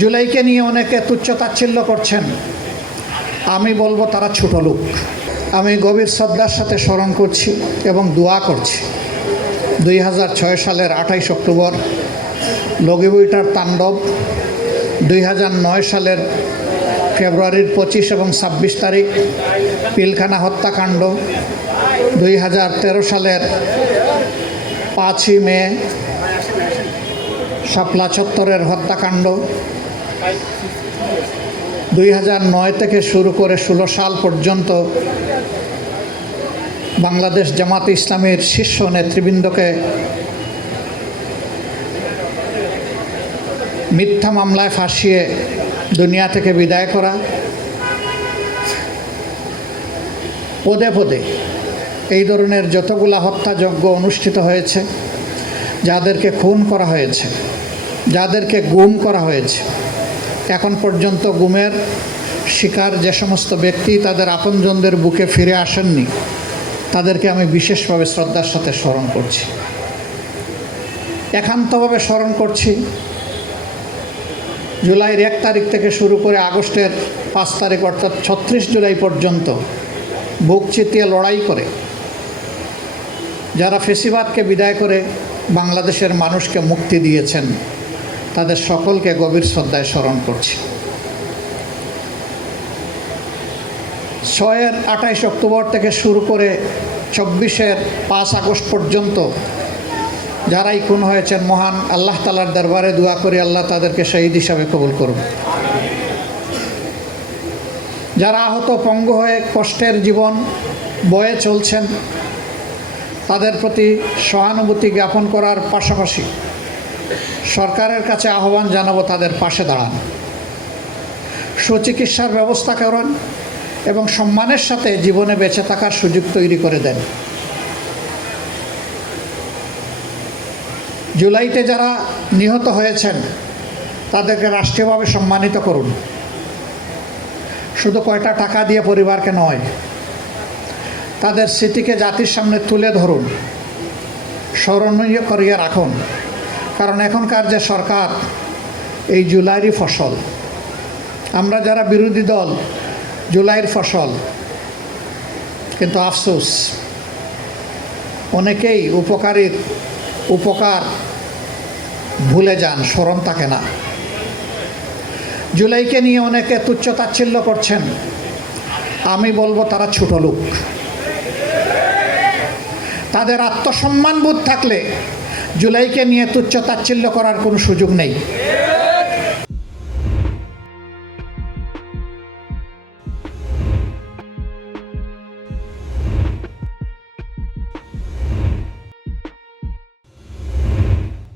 জুলাইকে নিয়ে অনেকে তুচ্ছ-তাচ্ছিল্য করছেন, আমি বলবো তারা ছোট লোক। আমি গভীর শ্রদ্ধার সাথে স্মরণ করছি এবং দোয়া করছি 2006 সালের 28 অক্টোবর লগিবুইটার তাণ্ডব, 2009 সালের ফেব্রুয়ারির 25 এবং 26 তারিখ পিলখানা হত্যাকাণ্ড, 2013 সালের 5ই মে শাপলা চত্বরের হত্যাকাণ্ড, 2009 থেকে শুরু করে 16 সাল পর্যন্ত বাংলাদেশ জামাতে ইসলামীর শীর্ষ নেতৃবৃন্দকে মিথ্যা মামলায় ফাঁসিয়ে দুনিয়া থেকে বিদায় করা, পদে পদে এই ধরনের যতগুলা হত্যাযজ্ঞ অনুষ্ঠিত হয়েছে, যাদেরকে খুন করা হয়েছে, যাদেরকে গুম করা হয়েছে, এখন পর্যন্ত গুমের শিকার যে সমস্ত ব্যক্তি তাদের আপনজনদের বুকে ফিরে আসেননি, তাদেরকে আমি বিশেষভাবে শ্রদ্ধার সাথে স্মরণ করছি। একান্তভাবে স্মরণ করছি জুলাইয়ের 1 তারিখ থেকে শুরু করে আগস্টের 5 তারিখ অর্থাৎ 36 জুলাই পর্যন্ত বুক চিতিয়ে লড়াই করে যারা ফেসিবাদকে বিদায় করে বাংলাদেশের মানুষকে মুক্তি দিয়েছেন, তাদের সকলকে গভীর শ্রদ্ধায় স্মরণ করছি। 6-এর 28 অক্টোবর থেকে শুরু করে 24-এর 5 আগস্ট পর্যন্ত যারাই খুন হয়েছেন, মহান আল্লাহ তাআলার দরবারে দোয়া করি আল্লাহ তাদেরকে শহীদ হিসাবে কবুল করুন। যারা আহত পঙ্গু হয়ে কষ্টের জীবন বয়ে চলছেন, তাদের প্রতি সহানুভূতি জ্ঞাপন করার পাশাপাশি সরকারের কাছে আহ্বান জানাবো তাদের পাশে দাঁড়ান, সুচিকিৎসার ব্যবস্থা করেন এবং সম্মানের সাথে জীবনে বেঁচে থাকার সুযোগ তৈরি করে দেন। জুলাইতে যারা নিহত হয়েছেন তাদেরকে রাষ্ট্রীয়ভাবে সম্মানিত করুন, শুধু কয়টা টাকা দিয়ে পরিবারকে নয়, তাদের স্মৃতিকে জাতির সামনে তুলে ধরুন, স্মরণীয় করিয়ে রাখুন। কারণ এখনকার যে সরকার এই জুলাইয়েরই ফসল, আমরা যারা বিরোধী দল জুলাইয়ের ফসল। কিন্তু আফসোস অনেকেই উপকার ভুলে যান, স্মরণ থাকে না। জুলাইকে নিয়ে অনেকে তুচ্ছ-তাচ্ছিল্য করছেন, আমি বলবো তারা ছোট লোক। তাদের আত্মসম্মানবোধ থাকলে জুলাইকে নিয়ে তুচ্ছ-তাচ্ছিল্য করার কোনো সুযোগ নেই।